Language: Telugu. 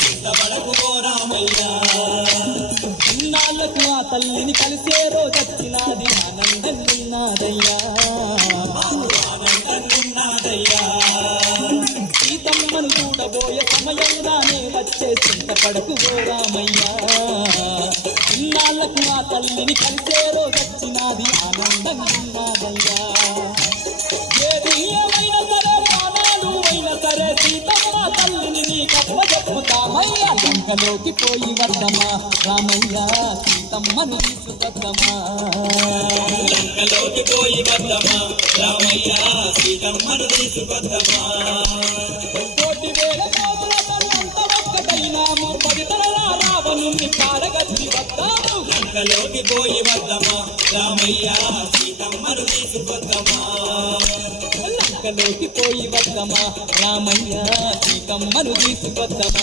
సిద్ధపడకు ఓ రామయ్య ఇన్నాళ్లకు ఆ తల్లిని కలిసే రోజొచ్చినాది ఆనందంగున్నాదయ్యా ఆనందంగున్నాదయ్యా సీతమ్మను చూడబోయే సమయం రానే వచ్చే చింతపడకు ఓ రామయ్యా ఇన్నాళ్లకు ఆ తల్లిని కలిసే రోజొచ్చినాది ఆనందంగున్నాదయ్యా ఏది ఏమైనా సరే ప్రాణాలు అయినా సరే సీతమ్మ తల్లిని నీకప్పచెప్పుతామయ్యా లంకలోకి పోయి వద్దమా రామయ్య సీతమ్మను తీసుకొద్దమా లంకలోకి పోయి వద్దమా రామయ్య సీతమ్మను తీసుకొద్దమా కోటి వేల కోపులతో ఒక్కటైనాము పవిత్రల రావణుని కాడగట్టి వద్దాము లంకలోకి పోయి వద్దమా రామయ్య సీతమ్మను తీసుకొద్దమా లంకలోకి పోయి వద్దమా రామయ్య సీతమ్మను తీసుకొద్దమా